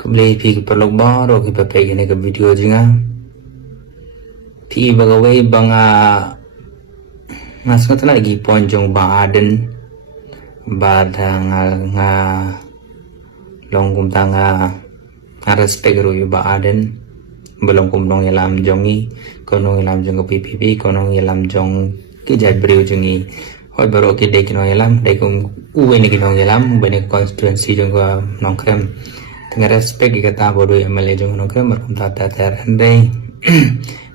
Kembali ke perlog baru kita pakai ni ke video jinga. Pi bagawai banga ngas ngata lagi ponjong baden badang nga longkum tanga nga respect ru yu baden belum kum nong yalam jongi konong yalam jong PPP konong yalam jong ki jai breu jongi hoi baru ki dek nong yalam dek kum uwe ni kinong yalam bene constituency jong ko nong krem tengah respect kata bodo MLA jong nong krem markum tata ter andai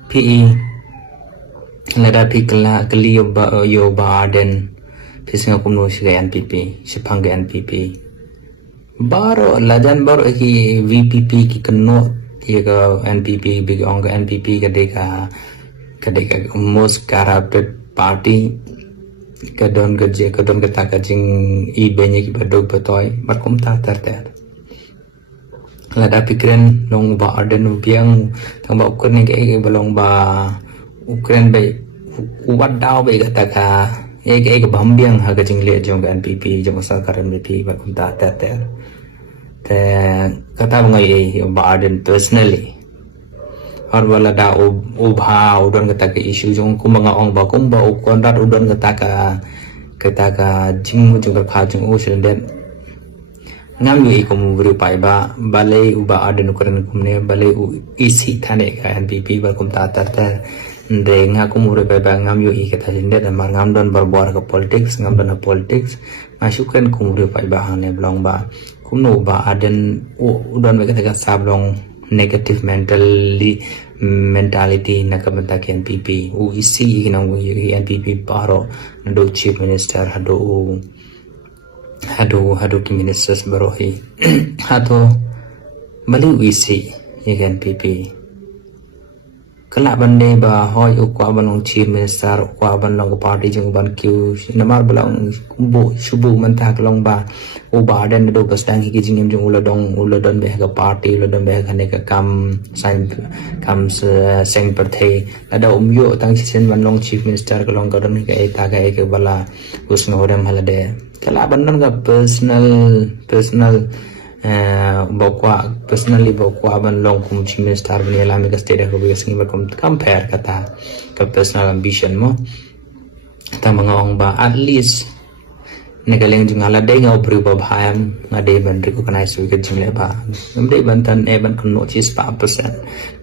PE lada pikla kli yo baden pisnga kumno siga NPP sipanga NPP baro lajan baro ki VPP ki keno yega NPP big onga NPP kadeka most corrupted party kadon kata kajing I benye ki badog batoy markum ta ter lada pikren nong baden biang tang ba ukren ke balong ba ukren bay ubat daw bay kata ka एक बम्बियंग हग जिंगले Jong NPP Jong सरकार NPP बाकुम ताता ter te kata bangai baden personally har wala da ubha udon kata ke issue jong kumanga ong ba kumba ukondar udon kata ka jing jong ka jong usen den ngam yu ikum buru pai ba balai uba aden ukuran kumne balai isi thane ka NPP bakum tata ter de ngaku mure beba ngam yu ikata jinde dan ngam don berbor ke politics ngam don politics masukkan kumure pai ba hane blong ba kumno ba aden udon bega ka sablong negative mentality nakamata ke NPP u isi kinang NPP baro do chief minister hado ki ministers baro hi hado balu isi NPP kala bande ba hoy ukwa banong chief minister ukwa banong party jeng ban kyu namar balang kumbo subu mantak long ba u baden do basdang hi jing jeng uladon be ga party uladon be ga ne ka kam seng perthai ada umyo tang sisen banong chief minister ka long gadon ka eta ga ke bala usno hodem halade kala bandon ga personal personally bokwa ban long kum chief minister bani alami ka state ko bigas ngi bakum compare kata ka personal ambition mo ta mga ong ba at least nagaleng jung ala dai ngau bru ba bhayam ngade ban recognize wi ka jingle ba ngamde ban tan e ban kun notice pa percent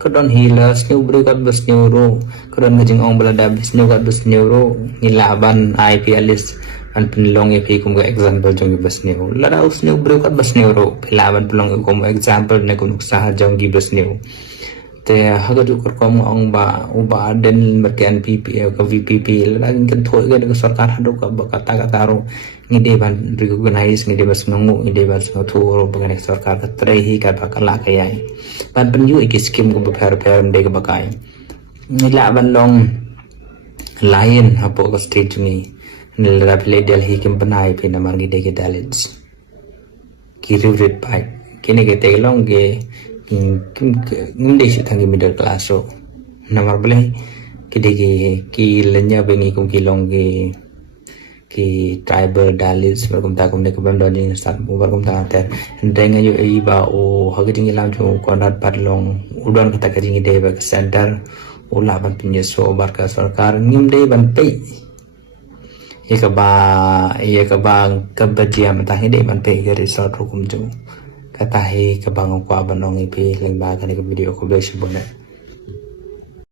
ko don healers new bru ka bus neuro ko don ngajing ong bala da bus neuro nilaban IPList an pinlong epi kum ga example jong bas neu lara us neu bro kat bas neu ro pilaban pelong kum example ne kun usaha jong gi bas neu te haga ju kor kom ong ba uba den merken NPP ka VPP lagi kan thoi ga ke sarkar hado ka kata ro ngide ban recognize ngide bas nungu ngide bas thuro bagan sarkar ka trehi ka bakala kayai ban pen yu iki skim kum per de ka bakai nila ban long lion hapo ka stage ni nila play Delhi kim banai pe namar gi dege dalits ki rurit pai kini ke telong ge ngde shi thangi middle class ro namar bale ki dege ki lenya beni kum ki long ge ki tribal dalits berkum ta kum ne kum don jing start berkum ta ter denga yo ei ba o haging lam jo konat padlong udon kata kajing de ba center ula ban pinyeso barka sarkar ngimde ban pe Ia kabang kabajia matahi de man pe ga resort hukum jo katahi kabang kwa banong ipi lengba kan video ko blesibone